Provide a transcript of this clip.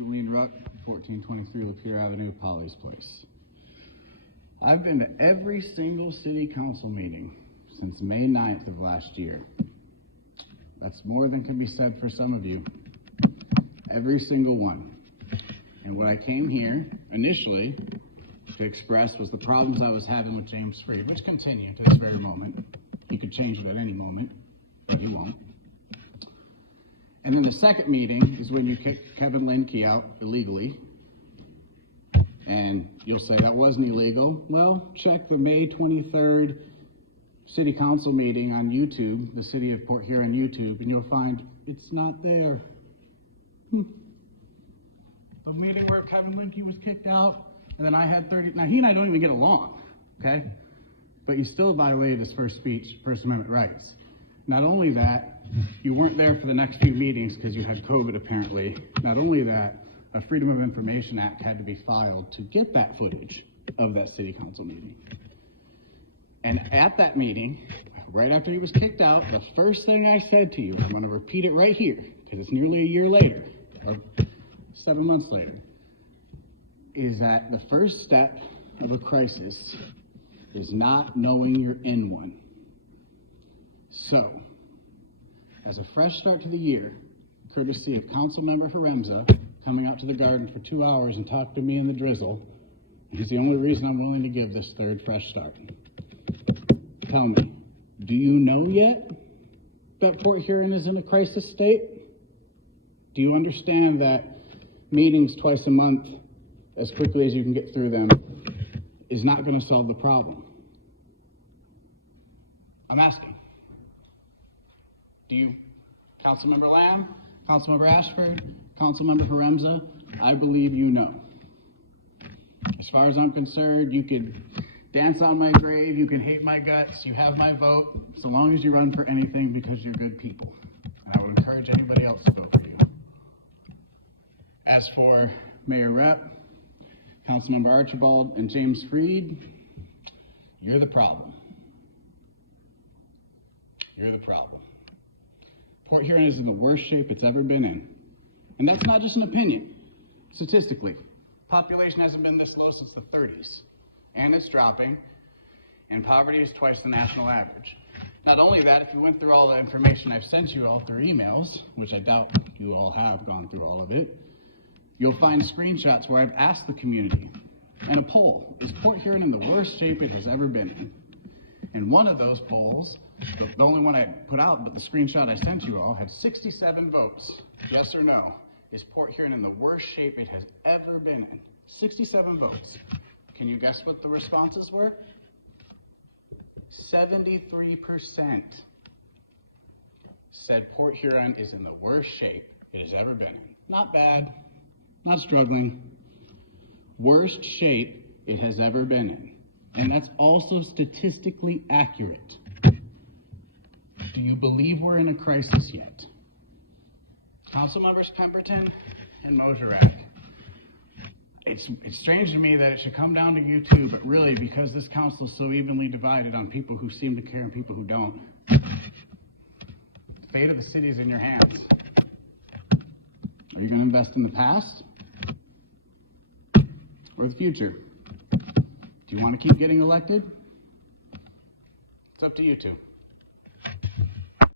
Julian Ruck, 1423 Lapeer Avenue, Polly's Place. I've been to every single city council meeting since May 9th of last year. That's more than can be said for some of you. Every single one. And what I came here initially to express was the problems I was having with James Freed, which continue to this very moment. He could change it at any moment, but he won't. And then the second meeting is when you kicked Kevin Linke out illegally. And you'll say that wasn't illegal. Well, check the May 23rd City Council meeting on YouTube, the City of Port Huron YouTube, and you'll find it's not there. The meeting where Kevin Linke was kicked out, and then I had 30. Now, he and I don't even get along, okay? But you still violated his First Amendment rights. Not only that, you weren't there for the next few meetings because you had COVID, apparently. Not only that, a Freedom of Information Act had to be filed to get that footage of that City Council meeting. And at that meeting, right after he was kicked out, the first thing I said to you, I'm going to repeat it right here, because it's nearly a year later, or 7 months later, is that the first step of a crisis is not knowing you're in one. So, as a fresh start to the year, courtesy of Councilmember Haremza coming out to the garden for 2 hours and talk to me in the drizzle, is the only reason I'm willing to give this third fresh start. Tell me, do you know yet that Port Huron is in a crisis state? Do you understand that meetings twice a month, as quickly as you can get through them, is not going to solve the problem? I'm asking. Do you, Councilmember Lamb, Councilmember Ashford, Councilmember Haremza, I believe you know. As far as I'm concerned, you could dance on my grave, you can hate my guts, you have my vote, so long as you run for anything because you're good people. And I would encourage anybody else to vote for you. As for Mayor Rep, Councilmember Archibald, and James Freed, you're the problem. You're the problem. Port Huron is in the worst shape it's ever been in. And that's not just an opinion. Statistically, population hasn't been this low since the 30s. And it's dropping, and poverty is twice the national average. Not only that, if you went through all the information I've sent you all through emails, which I doubt you all have gone through all of it, you'll find screenshots where I've asked the community in a poll, is Port Huron in the worst shape it has ever been in? And one of those polls, the only one I put out, but the screenshot I sent you all, had 67 votes. Yes or no? Is Port Huron in the worst shape it has ever been in? 67 votes. Can you guess what the responses were? 73% said Port Huron is in the worst shape it has ever been in. Not bad, not struggling. Worst shape it has ever been in. And that's also statistically accurate. Do you believe we're in a crisis yet? Councilmembers Pemberton and Moserac. It's strange to me that it should come down to you two, but really because this council is so evenly divided on people who seem to care and people who don't. The fate of the city is in your hands. Are you going to invest in the past or the future? Do you want to keep getting elected? It's up to you two.